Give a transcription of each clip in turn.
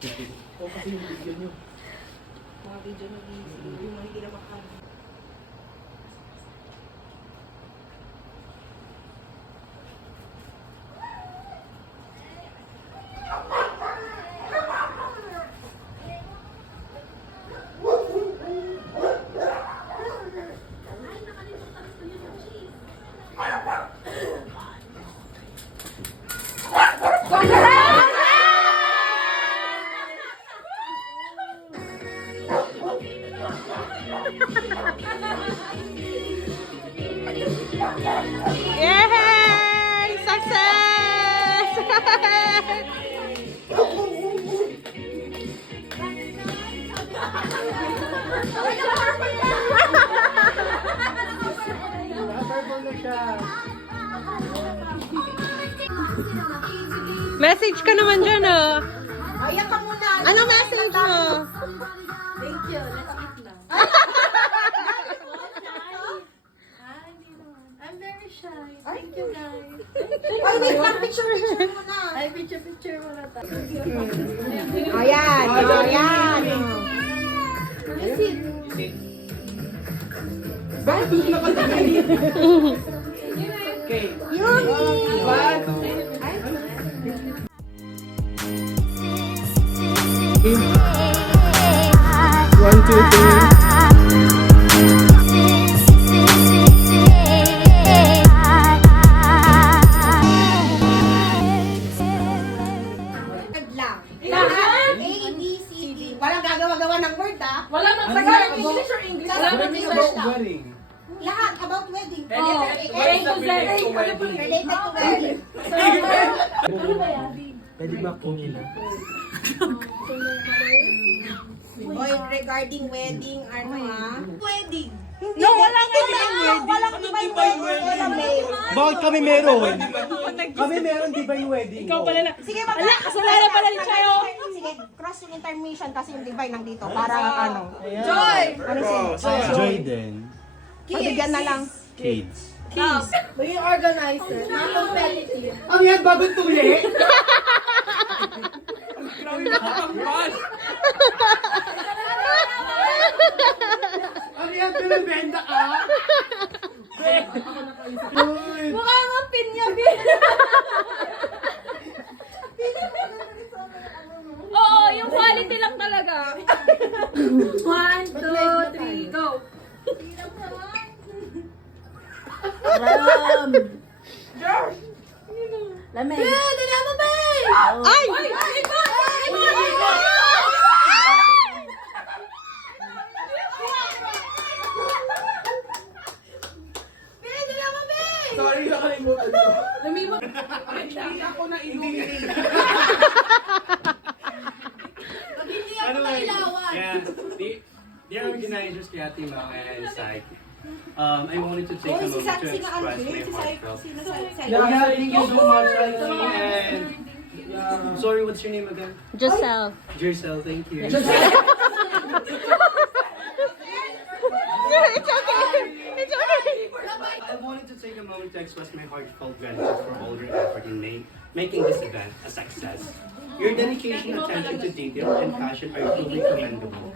O kasi yung video nyo. Mga video na yung mga hindi na makano. Yay! Success! Purple na siya. Message ka naman dyan, oh. Ayan ka muna. Ano message mo? Thank you. Let's eat now. I'm very shy. Thank you guys. Ay, wait lang, picture muna. Ay, picture muna tayo. Ayan, ayan. Bakit hindi nakatagay? Okay. One, two, three. Word lang. Lahat, A, B, C, D. Walang gagawa-gawa ng word, ah. Wala nang Tagalog, English or English? Wala nang Learning English. about wedding. Lahat about wedding. Related to wedding. Related to wedding. Ano ba yan? Pwede ba kumila? Oy, regarding wedding, ano Wedding. No, walang wedding. Walang divine wedding. Walang wedding. Bakit kami meron? Kami meron divine wedding. Ikaw pala na. Sige, mag- Ala, kasulala pala ni Chayo. Sige, cross yung intermission kasi yung divine nandito. Para ano. Joy! Ano siya? Joy din. Pabigyan na lang. Kids. May organizer, not competitive. Ang yan, bagong tuli? Grabe na kapangpal! Ang yan, pinabenda ka? Uy! Mukha nga pinya, Oo, yung quality lang talaga. 1, 2, 3, go! Lamig. Dala mo ba? Ay! Sorry, nakalimutan ko. Lumimot. Hindi ako na illuminate. Hindi ako nailawan. Yeah, dear organizers, kaya Team Mang and Psych, I wanted to take a moment to express my heartfelt. Yeah, thank you so much, Psyche, and sorry, what's your name again? Giselle. Jercel, thank you. It's okay. It's okay. I wanted to take a moment to express my heartfelt gratitude for all your effort in making this event a success. Your dedication, attention to detail, and passion are truly commendable.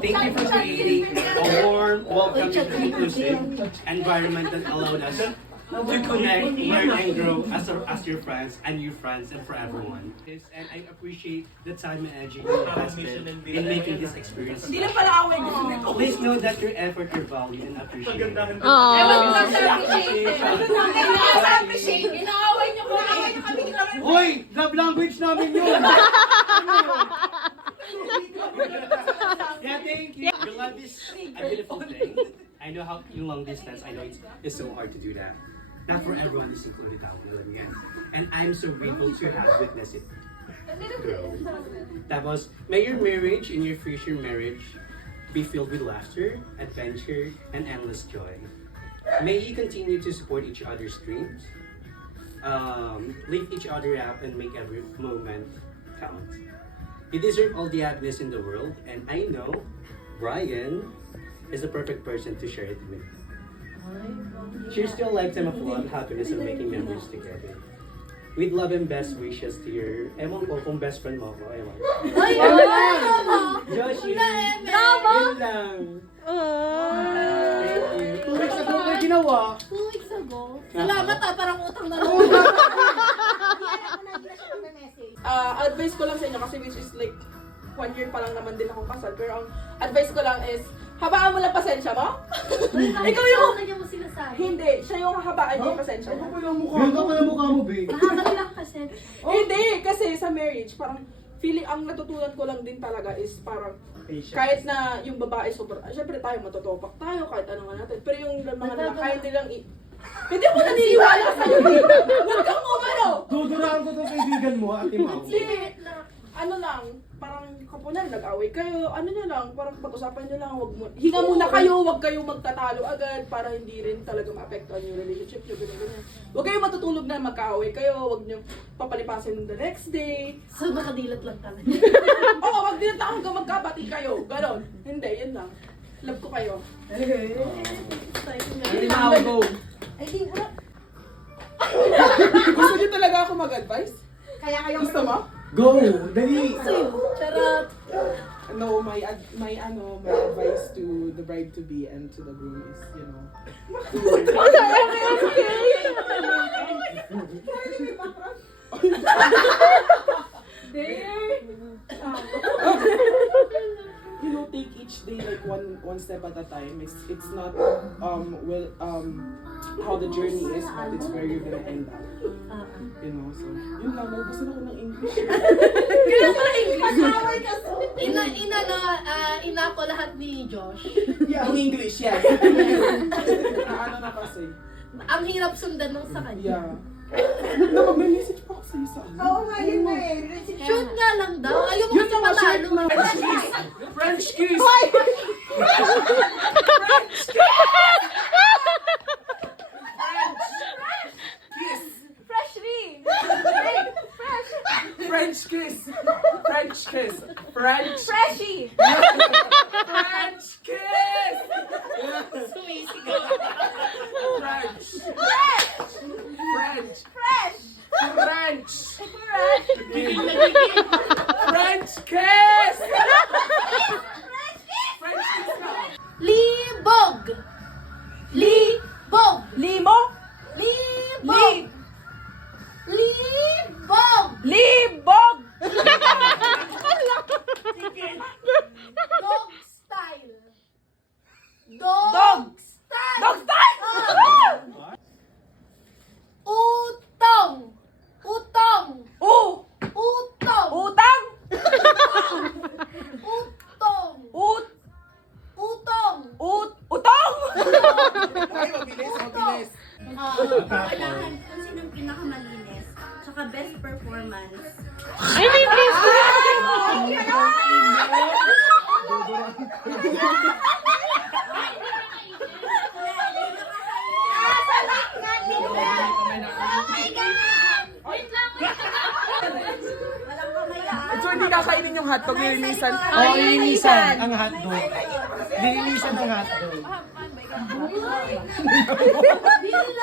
Thank you for creating a warm, welcoming, and inclusive environment that allowed us to connect, learn, and grow as your friends and new friends and for everyone. And I appreciate the time and energy you invested in making this experience. Please know that your effort are valued and appreciated. Aww. Inaaway niyo ko. Inaaway niyo kami. Hoy! Love language namin yun! Yeah, thank you. Your love is a beautiful thing. I know how in long distance, I know it's so hard to do that. Not for everyone is included out there. And I'm so grateful to have witnessed it grow. Tapos, may your marriage and your future marriage be filled with laughter, adventure, and endless joy. May you continue to support each other's dreams, lift each other up, and make every moment count. You deserve all the happiness in the world, and I know Brian is the perfect person to share it with. Cheers to a lifetime of love, happiness, and making memories together. with love and best wishes to your, ewan ko kung best friend mo ako, ewan. Ay, Joshi, Bravo! yun lang. Thank you. 2 weeks ago ko ginawa. 2 weeks ago. Salamat parang utang na lang. Advice ko lang sa inyo kasi which is like 1 year pa lang naman din akong kasal. Pero ang advice ko lang is, habaan mo lang pasensya mo. Ikaw yung... Kanya mo sinasabi. Hindi, siya yung hahabaan niya yung pasensya mo. Yung kapal ang mukha mo, babe. Mahaba lang kasi. Hindi, kasi sa marriage, parang feeling, ang natutunan ko lang din talaga is parang kahit na yung babae sobrang, syempre tayo matotopak tayo kahit ano nga natin. Pero yung mga nakakaya nilang hindi ako naniniwala sa'yo. Huwag kang umano. Duduraan ko tong kaibigan mo, Ate Mau. Ano lang, parang kapunan, nag-away kayo, ano nyo lang, parang pag-usapan nyo lang, hinga muna kayo, huwag kayo magtatalo agad para hindi rin talaga maapektuhan yung relationship nyo, ganyan. Huwag kayo matutulog na magka-away kayo, huwag nyo papalipasin the next day. So, nakadilat lang talaga. Oo, huwag din hanggang magkabati kayo, ganon. Hindi, yun lang. Love ko kayo. Ate Mau, go! Ay, di, wala. Gusto nyo talaga ako mag-advise? Kaya kayo Gusto mo? Go! Dali! Charot. No, my advice to the bride to be and to the groom is, you know, you know, take each day like one step at a time. It's not how the journey is, but it's where you're gonna end up. You know, so yun lang. Nagustuhan ako ng English. Kaya pala English. Ina ko lahat ni Josh. Yeah, in English, yes. Ano na kasi? Ang hirap sundan nung sa kanya. Yeah. Na may message pa ako sa'yo sa ano. Oo nga, yun na eh. Shoot nga lang daw. Ayaw mo kasi matalo. French kiss! French kiss! French kiss! French! Freshie! French kiss! French! French! French! French kiss! French kiss ka! Libog! Libog! Limo? Libog! Libog! Libog! Dog style! Dog, Dog! style! Dog style! Utong! Utong! Utang! Utong! Utong! Utong! Utong! Ay, mabilis, mabilis. Kailangan kung sinong pinakamalinis, tsaka best performance. Ay, may best So, hindi kakainin yung hotdog, nilinisan. Oo, lilinisan ang hotdog. Lilinisan ang hotdog.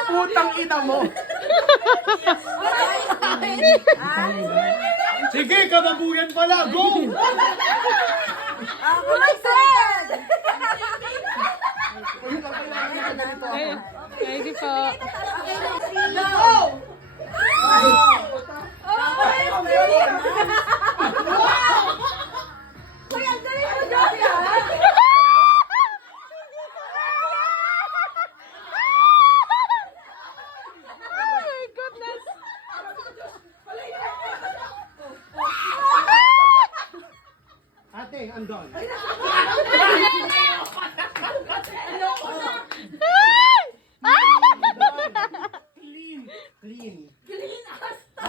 Putang ina mo. Sige, kababuyan pala! Go! Ready po. Ate, I'm done. Clean.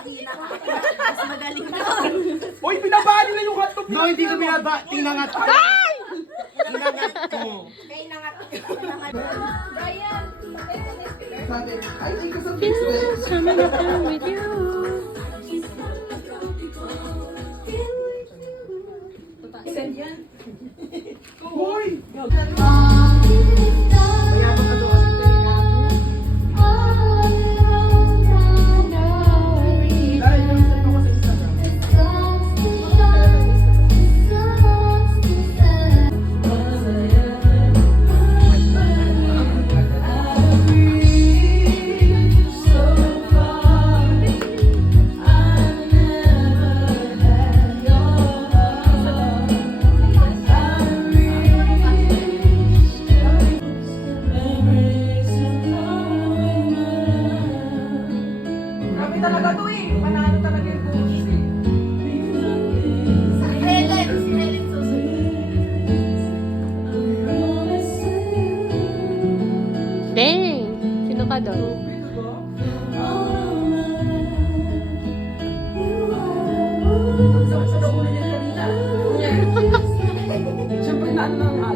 Mas magaling doon. Uy, binabali na yung hotdog. No, hindi ko binaba. Tinangat ko. Tinangat ko. Kaya nangat. Ay, hindi ka sa fix Coming up with you. Hoy! Mayabang ka doon. Lahat ng